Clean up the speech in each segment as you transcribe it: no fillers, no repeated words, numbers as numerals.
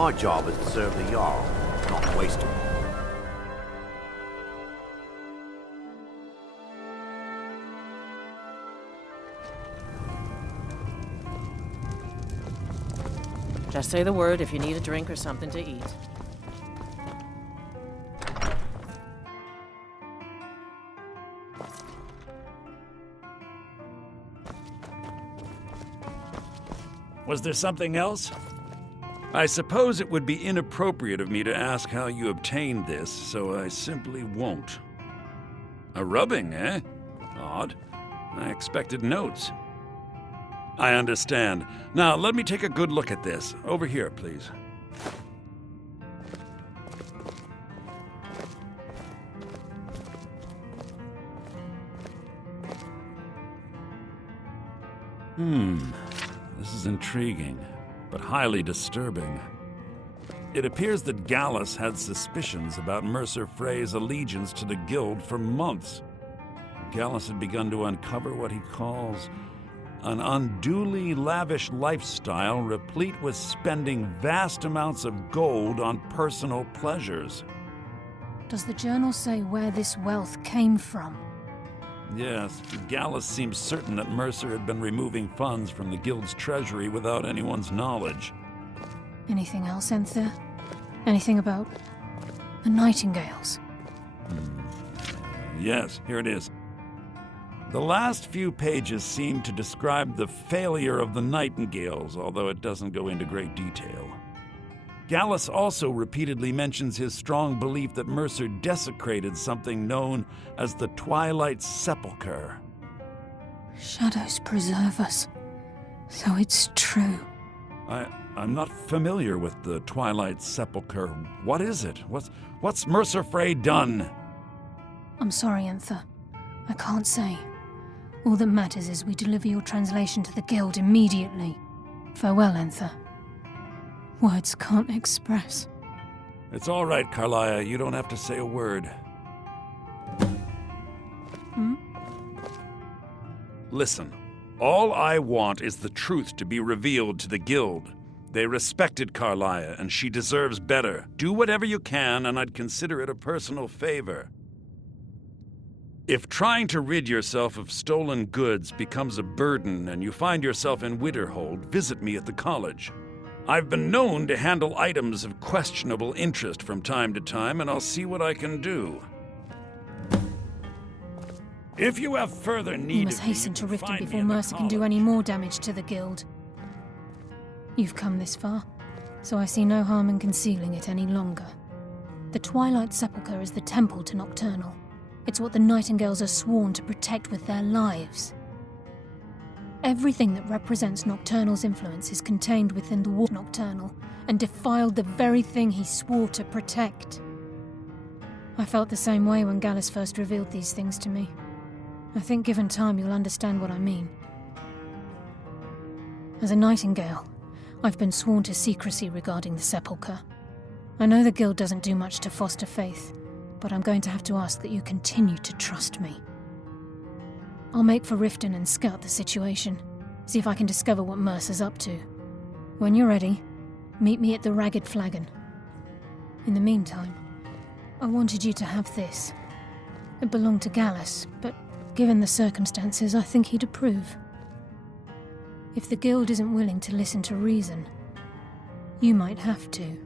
My job is to serve the Jarl, not waste him. Just say the word if you need a drink or something to eat. Was there something else? I suppose it would be inappropriate of me to ask how you obtained this, so I simply won't. A rubbing, eh? Odd. I expected notes. I understand. Now, let me take a good look at this. Over here, please. This is intriguing, but highly disturbing. It appears that Gallus had suspicions about Mercer Frey's allegiance to the Guild for months. Gallus had begun to uncover what he calls an unduly lavish lifestyle replete with spending vast amounts of gold on personal pleasures. Does the journal say where this wealth came from? Yes, Gallus seems certain that Mercer had been removing funds from the Guild's treasury without anyone's knowledge. Anything else, Enther? Anything about the Nightingales? Yes, here it is. The last few pages seem to describe the failure of the Nightingales, although it doesn't go into great detail. Gallus also repeatedly mentions his strong belief that Mercer desecrated something known as the Twilight Sepulchre. Shadows preserve us. So it's true. I'm not familiar with the Twilight Sepulchre. What is it? What's Mercer Frey done? I'm sorry, Enther. I can't say. All that matters is we deliver your translation to the Guild immediately. Farewell, Enther. Words can't express. It's all right, Carlia. You don't have to say a word. Listen, all I want is the truth to be revealed to the Guild. They respected Carlia, and she deserves better. Do whatever you can, and I'd consider it a personal favor. If trying to rid yourself of stolen goods becomes a burden and you find yourself in Winterhold, visit me at the college. I've been known to handle items of questionable interest from time to time, and I'll see what I can do. If you have further need We must hasten to Riften before Mercer can do any more damage to the Guild. You've come this far, so I see no harm in concealing it any longer. The Twilight Sepulchre is the temple to Nocturnal. It's what the Nightingales are sworn to protect with their lives. Everything that represents Nocturnal's influence is contained within the wall Nocturnal, and defiled the very thing he swore to protect. I felt the same way when Gallus first revealed these things to me. I think given time you'll understand what I mean. As a Nightingale, I've been sworn to secrecy regarding the Sepulchre. I know the Guild doesn't do much to foster faith, but I'm going to have to ask that you continue to trust me. I'll make for Riften and scout the situation, see if I can discover what Mercer's up to. When you're ready, meet me at the Ragged Flagon. In the meantime, I wanted you to have this. It belonged to Gallus, but given the circumstances, I think he'd approve. If the Guild isn't willing to listen to reason, you might have to.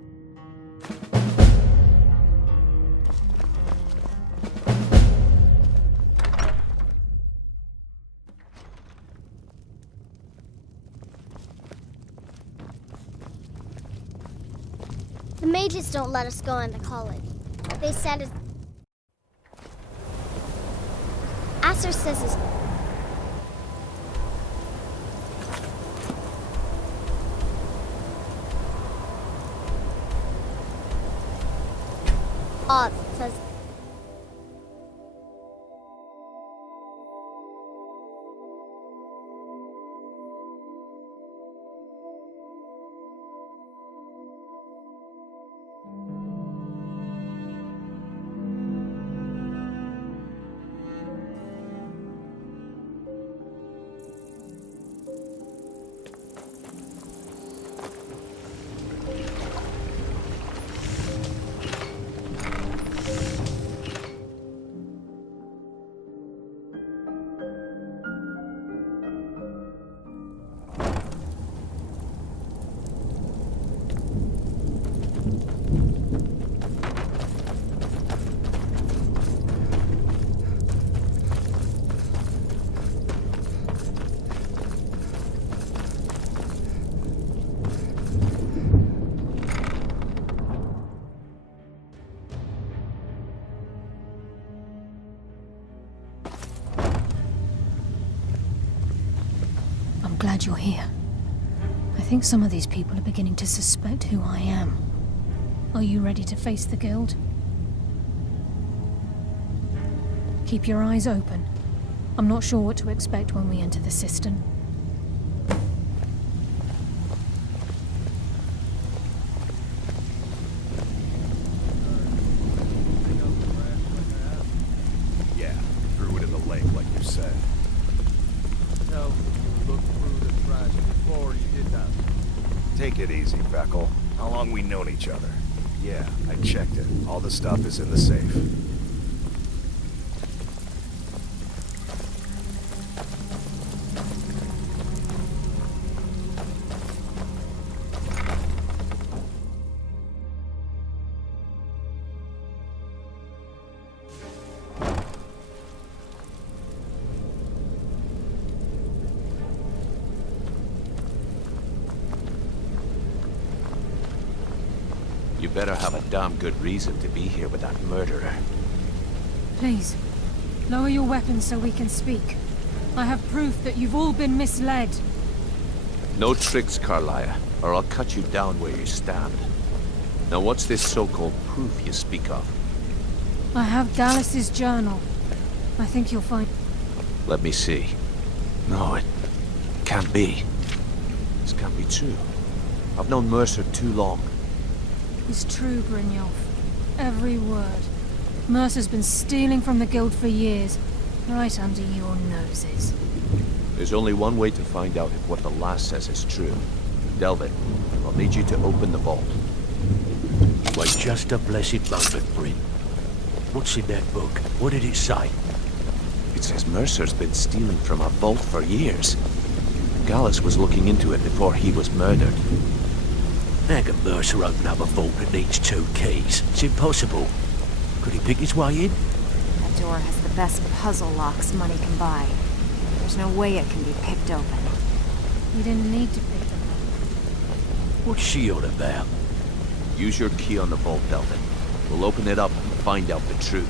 The mages don't let us go into college. They said it's... Asser says it's... Oz says... glad you're here. I think some of these people are beginning to suspect who I am. Are you ready to face the Guild? Keep your eyes open. I'm not sure what to expect when we enter the cistern. Yeah, threw it in the lake like you said. Tell them you looked through the trash before you did that. Take it easy, Feckle. How long we known each other? Yeah, I checked it. All the stuff is in the safe. You better have a damn good reason to be here with that murderer. Please, lower your weapons so we can speak. I have proof that you've all been misled. No tricks, Carlia, or I'll cut you down where you stand. Now what's this so-called proof you speak of? I have Dallas's journal. I think you'll find... Let me see. No, it can't be. This can't be true. I've known Mercer too long. It's true, Brynjolf. Every word. Mercer's been stealing from the Guild for years, right under your noses. There's only one way to find out if what the lass says is true. Delvin, I'll need you to open the vault. Wait just a blessed moment, Bryn. What's in that book? What did it say? It says Mercer's been stealing from a vault for years. Gallus was looking into it before he was murdered. How can Mercer open up a vault that needs 2 keys? It's impossible. Could he pick his way in? That door has the best puzzle locks money can buy. There's no way it can be picked open. You didn't need to pick them up. What's she on about? Use your key on the vault, Delvin. We'll open it up and find out the truth.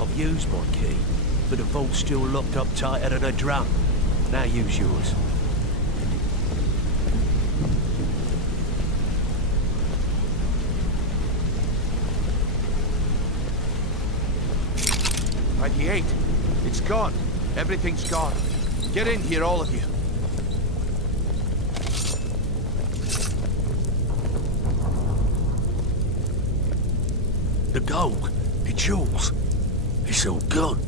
I've used my key, but the vault's still locked up tighter than a drum. Now use yours. It's gone. Everything's gone. Get in here, all of you. The gold, the jewels, it's all gone.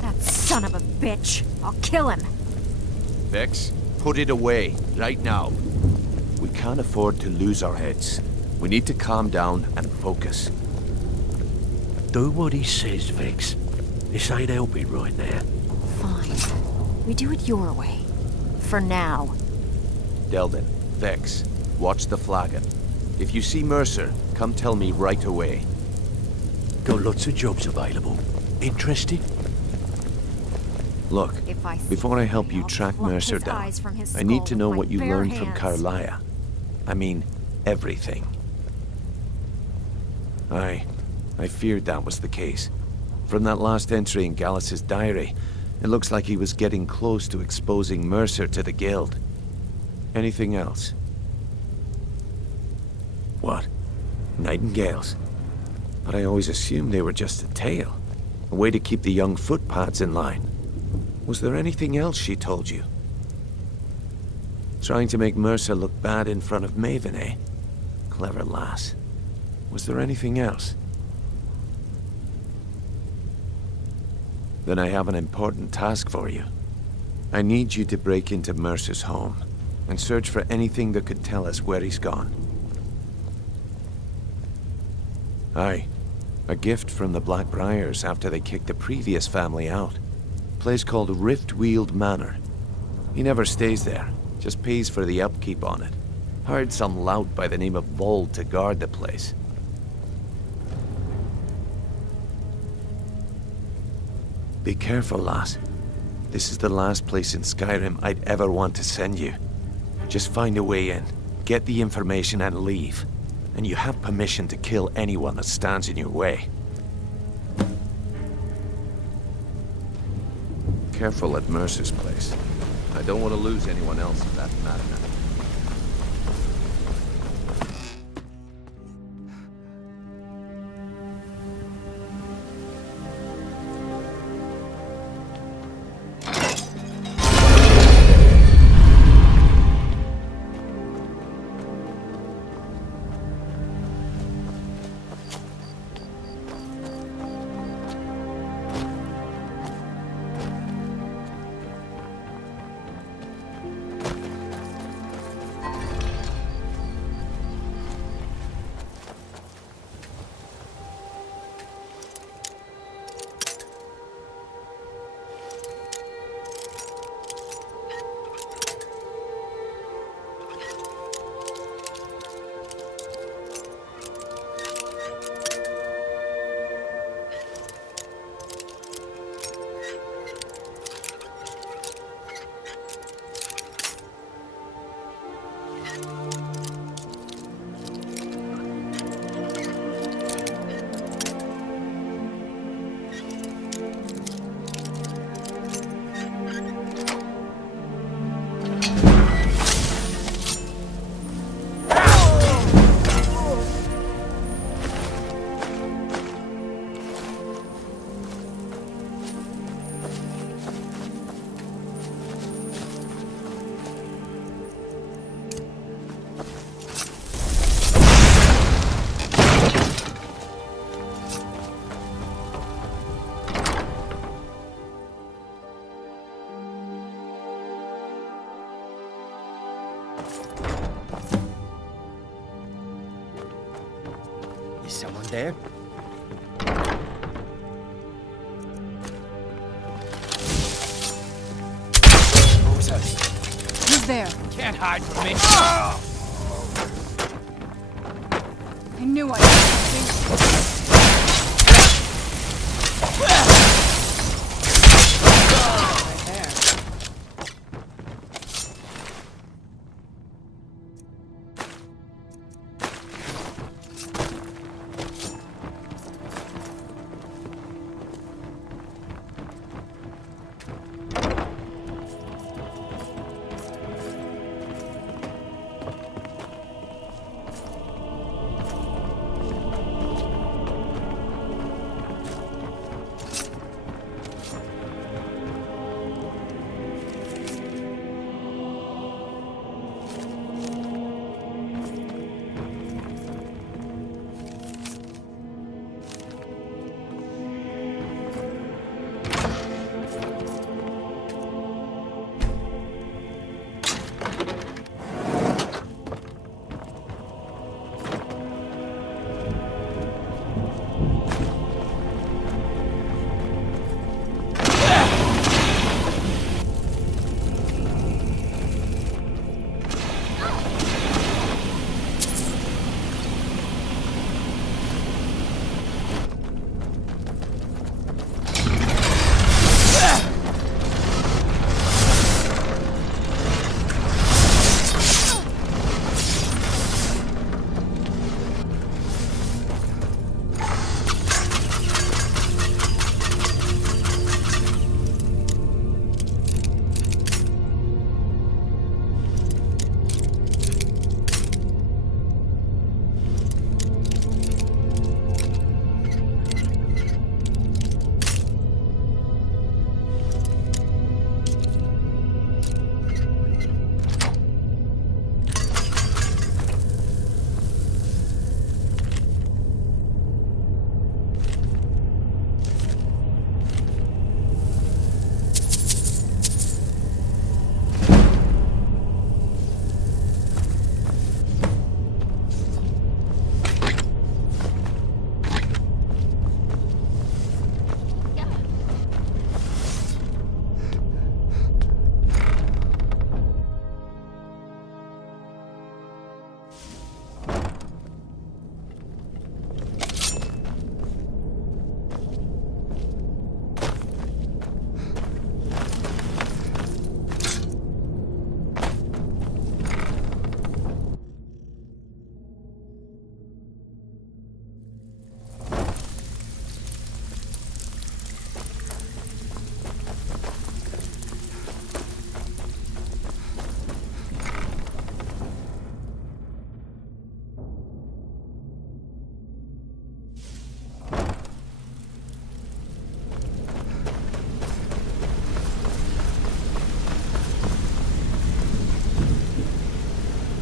That son of a bitch. I'll kill him. Vex, put it away, right now. We can't afford to lose our heads. We need to calm down and focus. Do what he says, Vex. This ain't helping right now. Fine. We do it your way. For now. Delvin, Vex, watch the flagon. If you see Mercer, come tell me right away. Got lots of jobs available. Interested? Look, If I see before I help something, you I'll track pluck Mercer his down, eyes from his I need skull to with know my what you bare learned from hands. Carlia. I mean, everything. I feared that was the case. From that last entry in Gallus's diary, it looks like he was getting close to exposing Mercer to the Guild. Anything else? What? Nightingales? But I always assumed they were just a tale. A way to keep the young footpads in line. Was there anything else she told you? Trying to make Mercer look bad in front of Maven, eh? Clever lass. Was there anything else? Then I have an important task for you. I need you to break into Mercer's home and search for anything that could tell us where he's gone. Aye, a gift from the Blackbriars after they kicked the previous family out. Place called Riftweald Manor. He never stays there, just pays for the upkeep on it. Hired some lout by the name of Vold to guard the place. Be careful, lass. This is the last place in Skyrim I'd ever want to send you. Just find a way in, get the information and leave. And you have permission to kill anyone that stands in your way. Careful at Mercer's place. I don't want to lose anyone else in that madman. Is someone there? Who's us? Who's there? Can't hide from me. I knew I had something. Right there.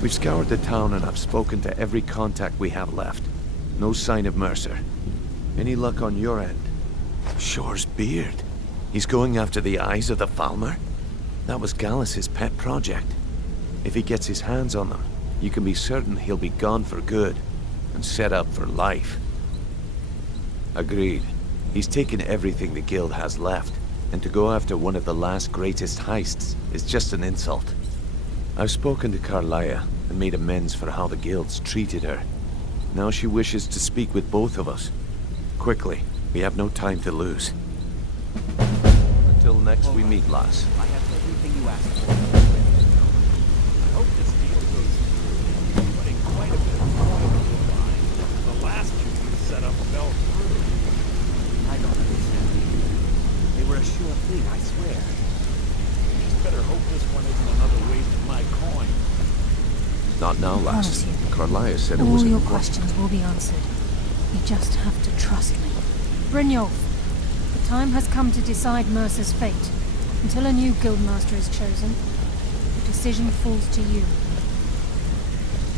We've scoured the town and I've spoken to every contact we have left. No sign of Mercer. Any luck on your end? Shore's beard. He's going after the eyes of the Falmer? That was Gallus's pet project. If he gets his hands on them, you can be certain he'll be gone for good, and set up for life. Agreed. He's taken everything the Guild has left, and to go after one of the last greatest heists is just an insult. I've spoken to Carlia and made amends for how the Guild's treated her. Now she wishes to speak with both of us. Quickly, we have no time to lose. Until next we meet, lass. I have everything you asked for. I hope this deal goes through. You're putting quite a bit of oil in the line. The last two you set up fell through. I don't understand. They were a sure thing, I swear. Just better hope this one isn't another waste of my coin. Not now, I lass. promise you, Carlia said it all was your important. questions will be answered. You just have to trust me. Brynjolf, the time has come to decide Mercer's fate. Until a new guildmaster is chosen, the decision falls to you.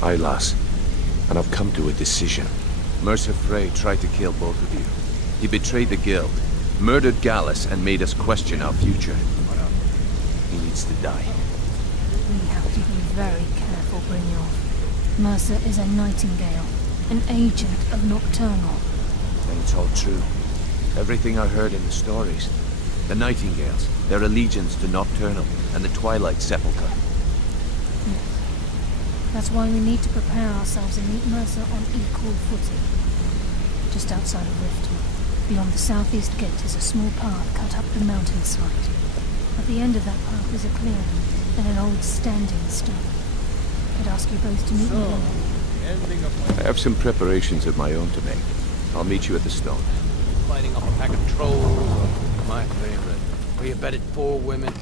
Aye, lass. And I've come to a decision. Mercer Frey tried to kill both of you. He betrayed the Guild, murdered Gallus, and made us question our future. He needs to die. We have to be very careful, Brynjolf. Mercer is a Nightingale, an agent of Nocturnal. It's all true. Everything I heard in the stories. The Nightingales, their allegiance to Nocturnal, and the Twilight Sepulchre. Yes. That's why we need to prepare ourselves and meet Mercer on equal footing. Just outside of Riften, beyond the southeast gate is a small path cut up the mountainside. At the end of that path is a clearing and an old standing stone. I'd ask you both to meet me there. I have some preparations of my own to make. I'll meet you at the stone. Lighting up a pack of trolls, or my favorite, where you bedded 4 women.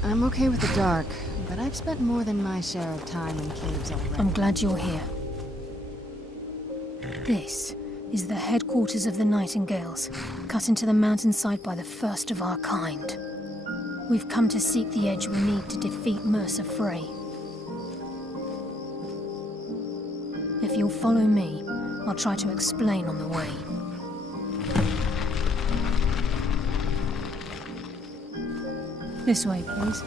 I'm okay with the dark, but I've spent more than my share of time in caves already. I'm glad you're here. This is the headquarters of the Nightingales, cut into the mountainside by the first of our kind. We've come to seek the edge we need to defeat Mercer Frey. If you'll follow me, I'll try to explain on the way. This way, please.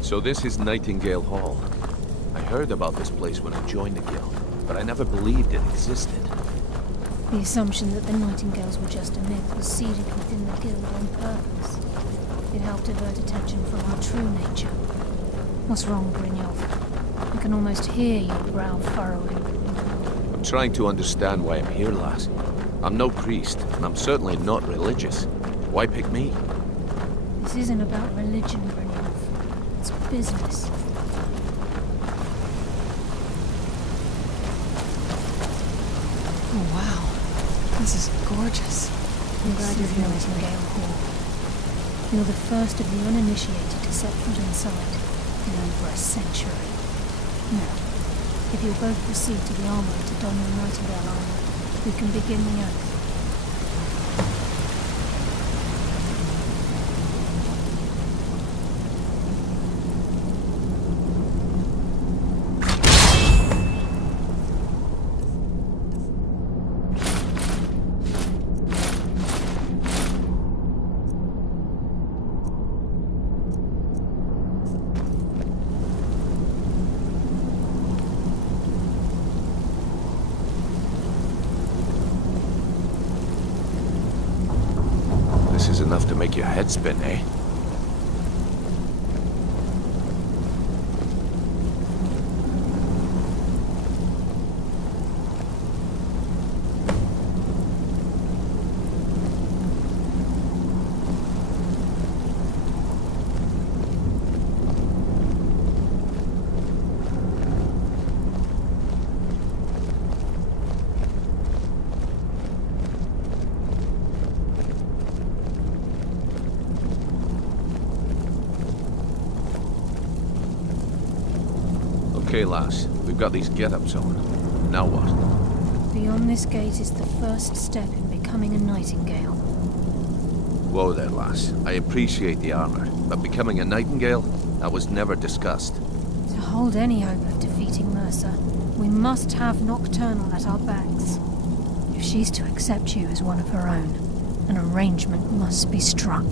So this is Nightingale Hall. I heard about this place when I joined the Guild, but I never believed it existed. The assumption that the Nightingales were just a myth was seeded within the Guild on purpose. It helped divert attention from our true nature. What's wrong, Brynjolf? I can almost hear your brow furrowing. I'm trying to understand why I'm here, lass. I'm no priest, and I'm certainly not religious. Why pick me? This isn't about religion, Brynjolf. It's business. Oh, wow. This is gorgeous. I'm glad you're here, Nightingale Hall. You're the first of the uninitiated to set foot inside in over a century. Now, if you'll both proceed to the armory to don your Nightingale armor, we can begin the oath. enough to make your head spin, eh? Okay, lass. We've got these get-ups on. Now what? Beyond this gate is the first step in becoming a nightingale. Whoa there, lass. I appreciate the armor, but becoming a nightingale? That was never discussed. To hold any hope of defeating Mercer, we must have Nocturnal at our backs. If she's to accept you as one of her own, an arrangement must be struck.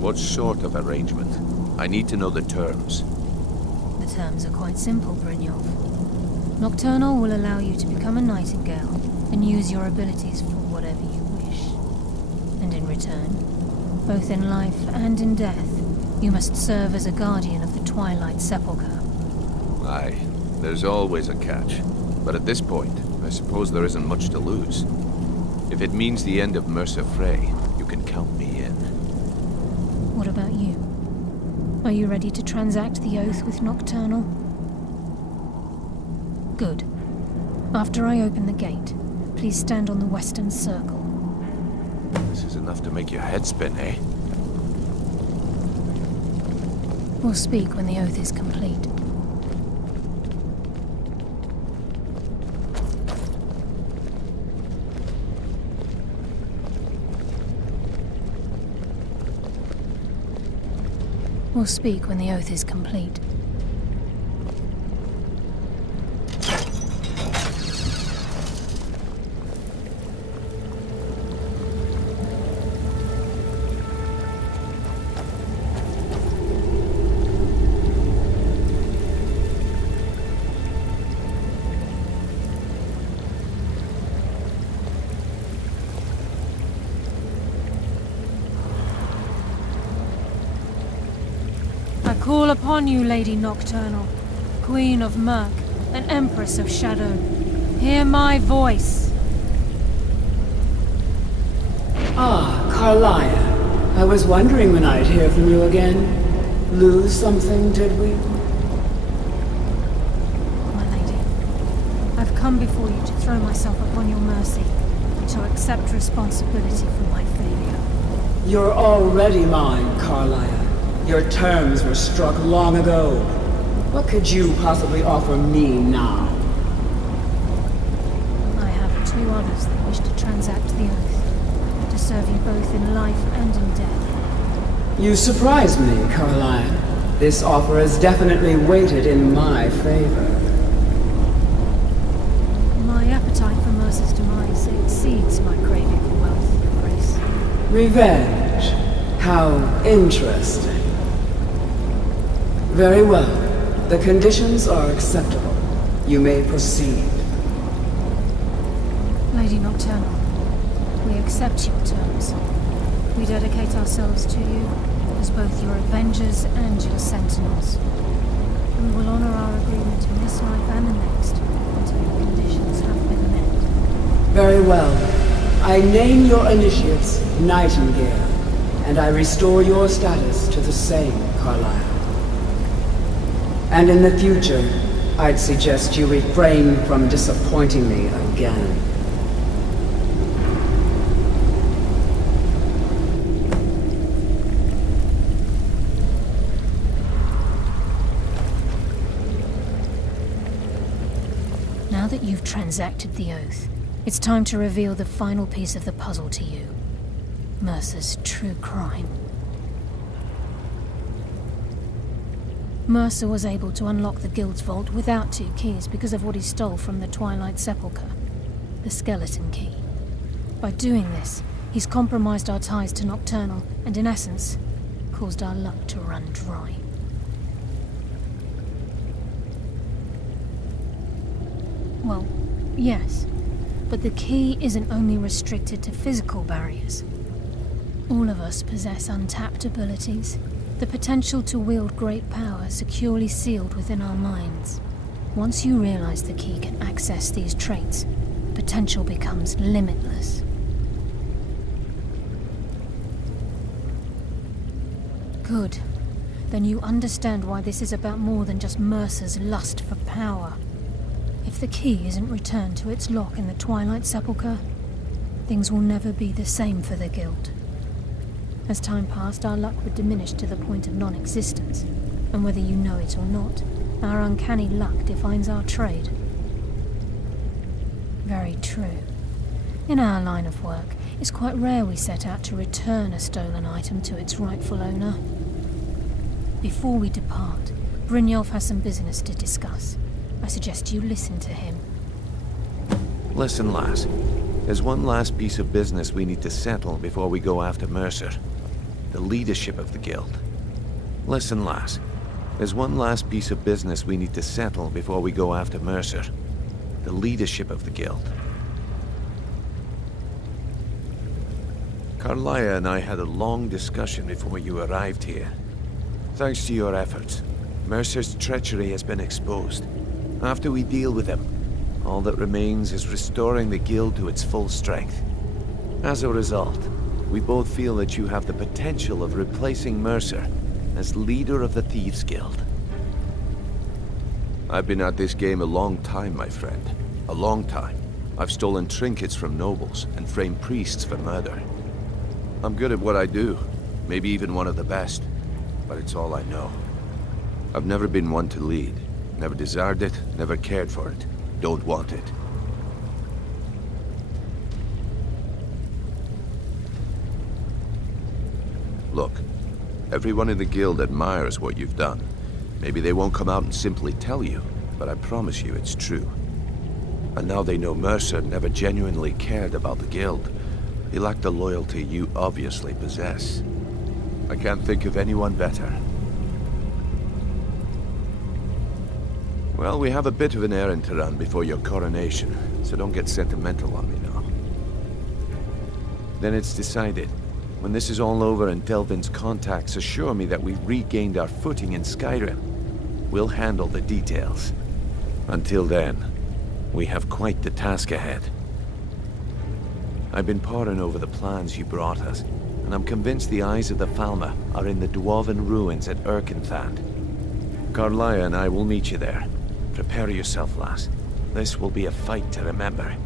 What sort of arrangement? I need to know the terms. The terms are quite simple, Brynjolf. Nocturnal will allow you to become a nightingale and use your abilities for whatever you wish. And in return, both in life and in death, you must serve as a guardian of the Twilight Sepulchre. Aye, there's always a catch. But at this point, I suppose there isn't much to lose. If it means the end of Mercer Frey, you can count me in. What about you? Are you ready to transact the oath with Nocturnal? Good. After I open the gate, please stand on the western circle. This is enough to make your head spin, eh? We'll speak when the oath is complete. We'll speak when the oath is complete. I call upon you, Lady Nocturnal, Queen of Murk, and Empress of Shadow. Hear my voice. Ah, Carlia. I was wondering when I'd hear from you again. Lose something, did we? My lady, I've come before you to throw myself upon your mercy, and to accept responsibility for my failure. You're already mine, Carlia. Your terms were struck long ago. What could you possibly offer me now? I have two others that wish to transact the oath, to serve you both in life and in death. You surprise me, Carlia. This offer is definitely weighted in my favor. My appetite for Mercer's demise exceeds my craving for wealth and grace. Revenge. How interesting. Very well. The conditions are acceptable. You may proceed. Lady Nocturnal, we accept your terms. We dedicate ourselves to you as both your avengers and your sentinels. We will honor our agreement in this life and the next until your conditions have been met. Very well. I name your initiates Nightingale, and I restore your status to the same, Carlisle. And in the future, I'd suggest you refrain from disappointing me again. Now that you've transacted the oath, it's time to reveal the final piece of the puzzle to you. Mercer's true crime. Mercer was able to unlock the Guild's vault without 2 keys because of what he stole from the Twilight Sepulchre, the skeleton key. By doing this, he's compromised our ties to Nocturnal and, in essence, caused our luck to run dry. Well, yes, but the key isn't only restricted to physical barriers. All of us possess untapped abilities, the potential to wield great power securely sealed within our minds. Once you realize the key can access these traits, potential becomes limitless. Good. Then you understand why this is about more than just Mercer's lust for power. If the key isn't returned to its lock in the Twilight Sepulchre, things will never be the same for the Guild. As time passed, our luck would diminish to the point of non-existence, and whether you know it or not, our uncanny luck defines our trade. Very true. In our line of work, it's quite rare we set out to return a stolen item to its rightful owner. Before we depart, Brynjolf has some business to discuss. I suggest you listen to him. Listen, lass. There's one last piece of business we need to settle before we go after Mercer. The leadership of the Guild. Listen, lass. There's one last piece of business we need to settle before we go after Mercer. The leadership of the Guild. Carlia and I had a long discussion before you arrived here. Thanks to your efforts, Mercer's treachery has been exposed. After we deal with him, all that remains is restoring the Guild to its full strength. As a result, we both feel that you have the potential of replacing Mercer as leader of the Thieves' Guild. I've been at this game a long time, my friend. A long time. I've stolen trinkets from nobles and framed priests for murder. I'm good at what I do, maybe even one of the best, but it's all I know. I've never been one to lead. Never desired it, never cared for it. Don't want it. Look, everyone in the Guild admires what you've done. Maybe they won't come out and simply tell you, but I promise you it's true. And now they know Mercer never genuinely cared about the Guild. He lacked the loyalty you obviously possess. I can't think of anyone better. Well, we have a bit of an errand to run before your coronation, so don't get sentimental on me now. Then it's decided. When this is all over and Delvin's contacts assure me that we've regained our footing in Skyrim, we'll handle the details. Until then, we have quite the task ahead. I've been poring over the plans you brought us, and I'm convinced the eyes of the Falmer are in the Dwarven ruins at Erkenthand. Carlia and I will meet you there. Prepare yourself, lass. This will be a fight to remember.